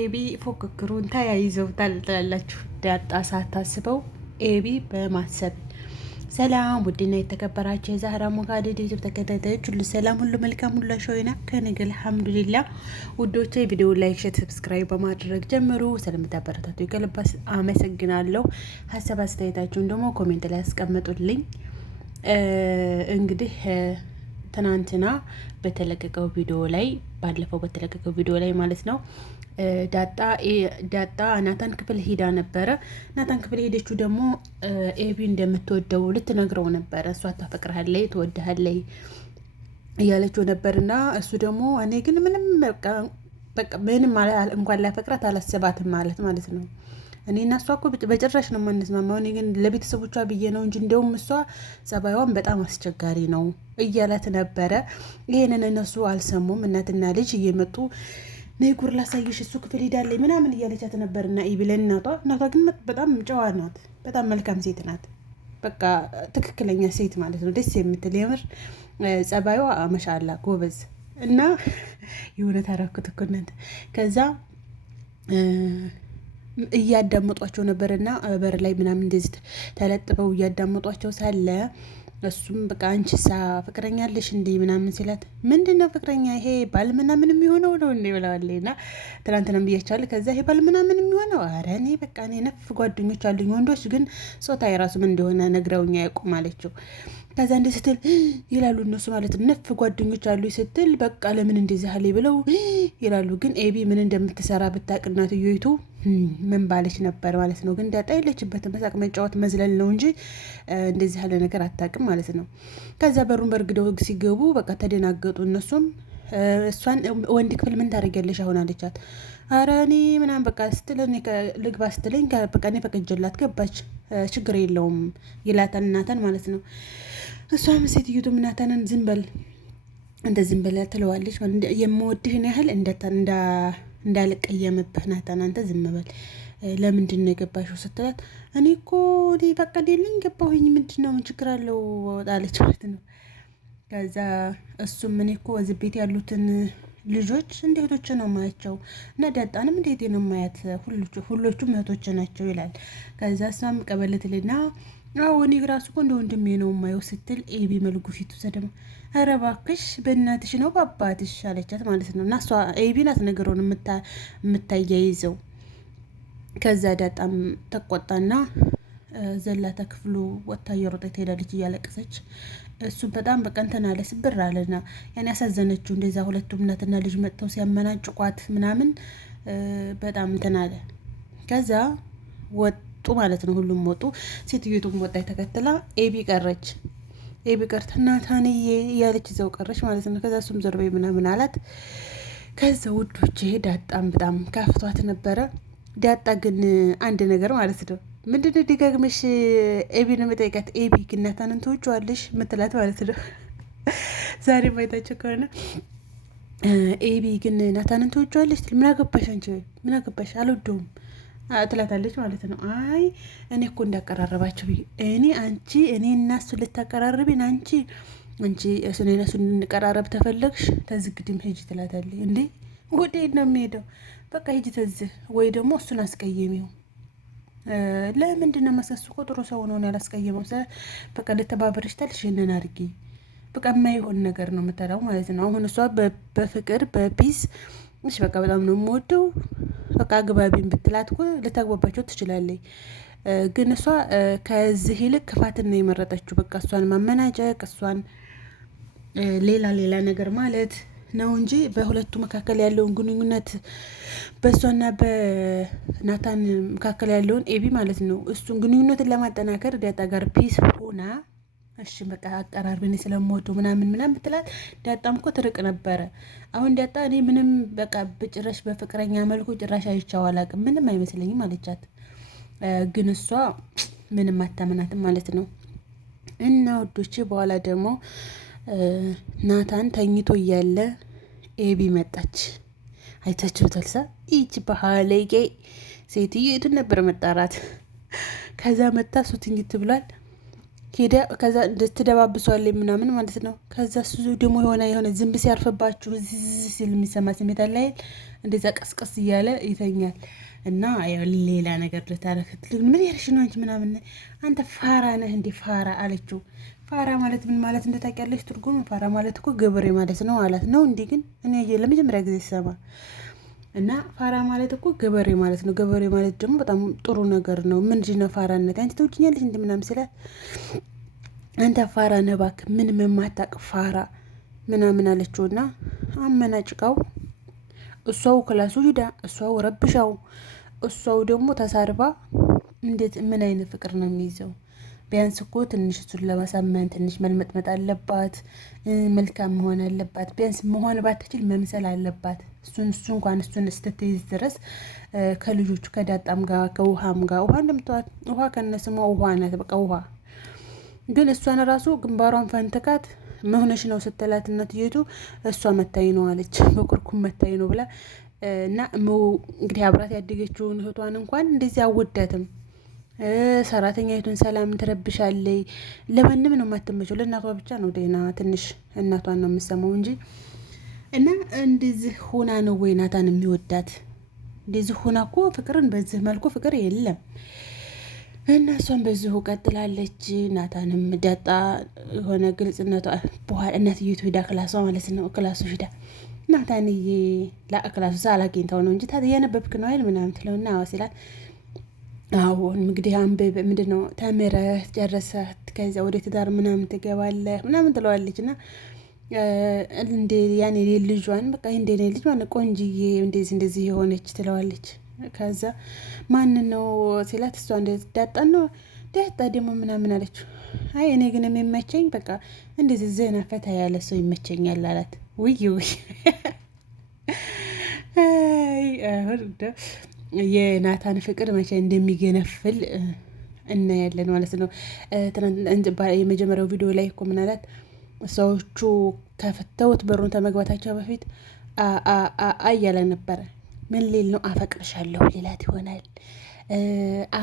ኤቢ ፉክክሩን ተያይዘውታል ትላላችሁ። ዳጣ ሳታስበው ኤቢ በማሰብ ሰላም ውድና የተከበራችሁ የዛህራ ሙካድድ ዩቱብ ተከታታዮች ሁሉ ሰላም፣ ሁሉ መልካም፣ ሁሉ ሸወይና ከነገ አልሐምዱሊላ። ውዶቼ ቪዲዮ ላይክ፣ ሼር፣ ሰብስክራይብ በማድረግ ጀምሩ። ስለምታበረታቱ ከልብ አመሰግናለሁ። ሀሳብ አስተያየታችሁን ደግሞ ኮሜንት ላይ ያስቀምጡልኝ። እንግዲህ ትናንትና በተለቀቀው ቪዲዮ ላይ ባለፈው በተለቀቀው ቪዲዮ ላይ ማለት ነው ዳጣ ናታን ክፍል ሄዳ ነበረ። ናታን ክፍል ሄደችው ደግሞ ኤቢ እንደምትወደው ልትነግረው ነበረ። እሷ ታፈቅርሃለች፣ ትወድሃለች እያለችው ነበርና እሱ ደግሞ እኔ ግን ምንም በቃ ምንም እንኳን ላፈቅራት አላስባትም ማለት ነው። እኔ እና እሷ እኮ በጭራሽ ነው የማንስማማው። እኔ ግን ለቤተሰቦቿ ብዬ ነው እንጂ እንደውም እሷ ጸባይዋን በጣም አስቸጋሪ ነው እያላት ነበረ። ይሄንን እነሱ አልሰሙም። እናትና ልጅ እየመጡ ነይ ጉር ላሳይሽ፣ እሱ ክፍል ሄዳለች ምናምን እያለቻት ነበርና ኢቢለን እናቷ ግን በጣም ጨዋ ናት፣ በጣም መልካም ሴት ናት። በቃ ትክክለኛ ሴት ማለት ነው። ደስ የምትል የምር ጸባይዋ ማሻአላ ጎበዝ እና የሆነ ታራኩት እኮ እናንተ ከዛ እያዳመጧቸው ነበርና በር ላይ ምናምን እንደዚህ ተለጥፈው እያዳመጧቸው ሳለ እሱም በቃ አንቺሳ ፍቅረኛ አለሽ እንዴ ምናምን ሲላት፣ ምንድነው ፍቅረኛ? ይሄ ባል ምናምን የሚሆነው ነው እንዴ ብለዋለና ትናንትናም ብያቸዋለሁ። ከዛ ይሄ ባል ምናምን የሚሆነው ኧረ እኔ በቃ እኔ ነፍ ጓደኞች አሉኝ ወንዶች፣ ግን ጾታ የራሱ ምን እንደሆነ ነግረውኛ ያውቁም አለችው። ከዛ እንደ ስትል ይላሉ እነሱ ማለት ነው። ነፍ ጓደኞች አሉ ስትል በቃ ለምን እንደዚህ አለ ብለው ይላሉ። ግን ኤቢ ምን እንደምትሰራ ብታውቅ እናትየይቱ ምን ባለች ነበር ማለት ነው። ግን ዳጣ የለችበትም። መሳቅ መጫወት መዝለል ነው እንጂ እንደዚህ ያለ ነገር አታውቅም ማለት ነው። ከዛ በሩን በርግደው ሲገቡ በቃ ተደናገጡ እነሱም። እሷን ወንድ ክፍል ምን ታደርጊያለሽ አሁን አለቻት። አረ እኔ ምናምን በቃ ስትለኝ ልግባ ስትለኝ በቃ እኔ ፈቅጄላት ገባች፣ ችግር የለውም ይላታል ናታን ማለት ነው። እሷም ሴትዮቱም ናታንን ዝም በል እንደ ዝም በል ትለዋለች። የምወድህን ያህል እንዳልቀየምብህ ናታን አንተ ዝም በል፣ ለምንድን ነው የገባሽው ስትላት፣ እኔ እኮ ፈቀደልኝ ገባሁኝ፣ ምንድን ነው ምን ችግር አለው አለች ማለት ነው። ከዛ እሱም እኔ እኮ እዚህ ቤት ያሉትን ልጆች እንደ እህቶች ነው ማያቸው እና ዳጣንም እንዴት ነው ማያት፣ ሁሎቹም እህቶች ናቸው ይላል። ከዛ እሷም ቀበለትልና አዎ እኔ ራሱ እኮ እንደ ወንድሜ ነው ማየው ስትል ኤቢ መልጉ ፊቱ ዘደማ፣ ኧረ እባክሽ በእናትሽ ነው በአባትሽ አለቻት ማለት ነው። እና እሷ ኤቢ ናት ነገሩን የምታያይዘው። ከዛ ዳጣም ተቆጣና ዘላታ ክፍሉ ወታ እየሮጠች ትሄዳለች እያለቀሰች። እሱ በጣም በቃ እንትን አለ ስብር አለና ያን ያሳዘነችው እንደዛ ሁለቱም እናትና ልጅ መጥተው ሲያመናጭቋት ምናምን በጣም እንትን አለ። ከዛ ወጡ ማለት ነው። ሁሉም ወጡ። ሴትዮቱም ወጣ ተከትላ ኤቢ ቀረች። ኤቢ ቀርታ ናታንዬ እያለች ይዘው ቀረች ማለት ነው። ከዛ እሱም ዞር በይ ምናምን አላት። ከዛ ውዶቼ ዳጣም በጣም ካፍቷት ነበረ። ዳጣ ግን አንድ ነገር ማለት ነው ምንድነው ደጋግመሽ ኤቢ ነው የምጠይቃት። ኤቢ ግን ናታንን ትወጪዋለሽ ምትላት ማለት ነው። ዛሬ ማየታቸው ከሆነ ኤቢ ግን ናታንን ትወጪዋለሽ፣ ምን አገባሽ አንቺ፣ ምን አገባሽ አልወደውም ትላታለች ማለት ነው። አይ እኔ እኮ እንዳቀራረባቸው እኔ እና እሱ ልታቀራርቢን አንቺ እሱን እንድንቀራረብ ተፈለግሽ ተዝግድም ሂጂ ትላታለች። እንዴ ወደ ነው የሚሄደው? በቃ ሂጂ ተዝህ ወይ ደግሞ እሱን አስቀየሚው። ለምንድን ነው ማስከሱ? እኮ ጥሩ ሰው ነው ያላስቀየመው። በቃ ልተባበርሽ ታልሽ ይሄንን አድርጊ። በቃ የማይሆን ነገር ነው የምትለው ማለት ነው። አሁን እሷ በፍቅር በፒስ እሺ በቃ በጣም ነው የምወደው በቃ አግባቢን ብትላት እኮ ልታግባባቸው ትችላለች። ግን እሷ ከዚህ ይልቅ ክፋትን ነው የመረጠችው። በቃ እሷን ማመናጨቅ፣ እሷን ሌላ ነገር ማለት ነው እንጂ በሁለቱ መካከል ያለውን ግንኙነት በእሷና በናታን መካከል ያለውን ኤቢ ማለት ነው እሱን ግንኙነትን ለማጠናከር ዳጣ ጋር ፒስ ሆና እሺ በቃ አቀራርብን ስለምወደው ምናምን ብትላት ዳጣም እኮ ትርቅ ነበረ። አሁን ዳጣ እኔ ምንም በቃ በጭራሽ በፍቅረኛ መልኩ ጭራሽ አይቻው አላውቅም፣ ምንም አይመስለኝም አለቻት። ግን እሷ ምንም አታመናትም ማለት ነው። እና ወዶቼ በኋላ ደግሞ ናታን ተኝቶ እያለ ኤቢ መጣች። አይታችሁታል? ይቺ ባህለጌ ሴትዮ የቱን ነበር መጣራት። ከዛ መጣ እሱ ትኝት ብሏል። ሄደ ከዛ ትደባብሷለች ምናምን ማለት ነው። ከዛ እሱ ደግሞ የሆነ ዝንብ ሲያርፍባችሁ ሲል የሚሰማ ስሜት አለ አይደል? እንደዛ ቀስቀስ እያለ ይተኛል። እና ያው ሌላ ነገር ልታረክት ምን ያልሽ ነው አንቺ ምናምን አንተ ፋራ ነህ እንዴ ፋራ አለችው። ፋራ ማለት ምን ማለት እንደታውቂያለሽ? ትርጉም ፋራ ማለት እኮ ገበሬ ማለት ነው አላት። ነው እንዴ? ግን እኔ ለመጀመሪያ ጊዜ ሰማ እና ፋራ ማለት እኮ ገበሬ ማለት ነው። ገበሬ ማለት ደግሞ በጣም ጥሩ ነገር ነው። ምንድን ነው ፋራነት? አንቺ ተውጭኛለሽ እንደ ምናምን ሲላት አንተ ፋራ ነህ እባክህ ምንም የማታውቅ ፋራ ምናምን አለችውና አመናጭቃው። እሷው ክላሱ ሂዳ እሷው ረብሻው እሷው ደግሞ ተሳርባ እንዴት ምን አይነት ፍቅር ነው የሚይዘው? ቢያንስ እኮ ትንሽ እሱን ለማሳመን ትንሽ መልመጥመጥ አለባት፣ መልካም መሆን አለባት። ቢያንስ መሆን ባትችል መምሰል አለባት። እሱ እንኳን እሱን ስትይዝ ድረስ ከልጆቹ ከዳጣም ጋር ከውሃም ጋር ውሃ እንደምትዋት ውሃ ከነስሟ ውሃ ናት፣ በቃ ውሃ። ግን እሷን ራሱ ግንባሯን ፈንትካት መሆነሽ ነው ስትላት እናትየቱ እሷ መታይ ነው አለች። በቁርኩም መታይ ነው ብላ እና እንግዲህ አብራት ያደገችውን እህቷን እንኳን እንደዚህ አወዳትም። ሰራተኛይቱን ሰላም ትረብሻለይ። ለማንም ነው የማትመቸው፣ ለእናቷ ብቻ ነው ደህና ትንሽ እናቷን ነው የምሰማው እንጂ። እና እንደዚህ ሁና ነው ወይ ናታን የሚወዳት? እንደዚህ ሁና እኮ ፍቅርን በዚህ መልኩ ፍቅር የለም። እና እሷን በዚሁ ቀጥላለች። ናታንም ዳጣ የሆነ ግልጽነቷ በኋላ እናትዬቱ ሂዳ ክላሷ ማለት ነው ክላሱ ሂዳ ናታንዬ ክላሱ ሳላገኝተው ነው እንጂ ያነበብክ ነው አይደል ምናምን ትለውና ሲላት አሁን እንግዲህ አንብብ ምንድን ነው ተምረህ ጨረሰህ ከዚያ ወደ ትዳር ምናምን ትገባለህ ምናምን ትለዋለች። እና እንደ ያኔ ልጇን በቃ እንደ ልጅ ማለት ቆንጅዬ እንደዚህ የሆነች ትለዋለች። ከዛ ማን ነው ሲላት እሷ ዳጣን ነው። ዳጣ ደግሞ ምናምን አለችው። አይ እኔ ግን የሚመቸኝ በቃ እንደዚህ ዘና ፈታ ያለ ሰው ይመቸኛል አላት። ውይ የናታን ፍቅር መቼ እንደሚገነፍል እናያለን ማለት ነው። የመጀመሪያው ቪዲዮ ላይ እኮ ምን አላት? ሰዎቹ ከፍተውት በሩን ተመግባታቸው በፊት እያለ ነበረ። ምን ሌል ነው? አፈቅርሻለሁ ሌላት ይሆናል።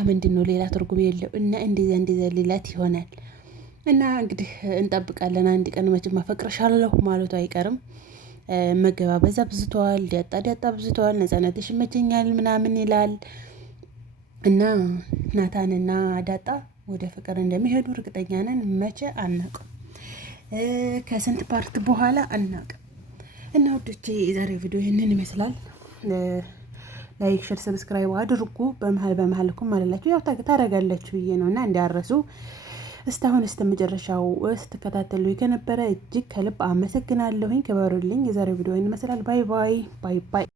ምንድን ነው ሌላ ትርጉም የለው እና እንደዛ ሌላት ይሆናል። እና እንግዲህ እንጠብቃለን። አንድ ቀን መቼም አፈቅርሻለሁ ማለቱ አይቀርም። መገባበዝ አብዝተዋል። ዳጣ አብዝተዋል። ነፃነትሽ ይመቸኛል ምናምን ይላል። እና ናታንና ዳጣ ወደ ፍቅር እንደሚሄዱ እርግጠኛ ነን። መቼ አናውቅም፣ ከስንት ፓርት በኋላ አናውቅም። እና ወዶቼ የዛሬ ቪዲዮ ይህንን ይመስላል። ላይክ፣ ሼር፣ ሰብስክራይብ አድርጉ። በመሀል እኮ ማለላችሁ ያው ታረጋላችሁ ብዬ ነው እና እንዲያረሱ እስካሁን መጨረሻው ስትከታተሉ ከነበረ እጅግ ከልብ አመሰግናለሁኝ። ክበሩልኝ። የዛሬው ቪዲዮ ይመስላል። ባይ ባይ ባይ ባይ።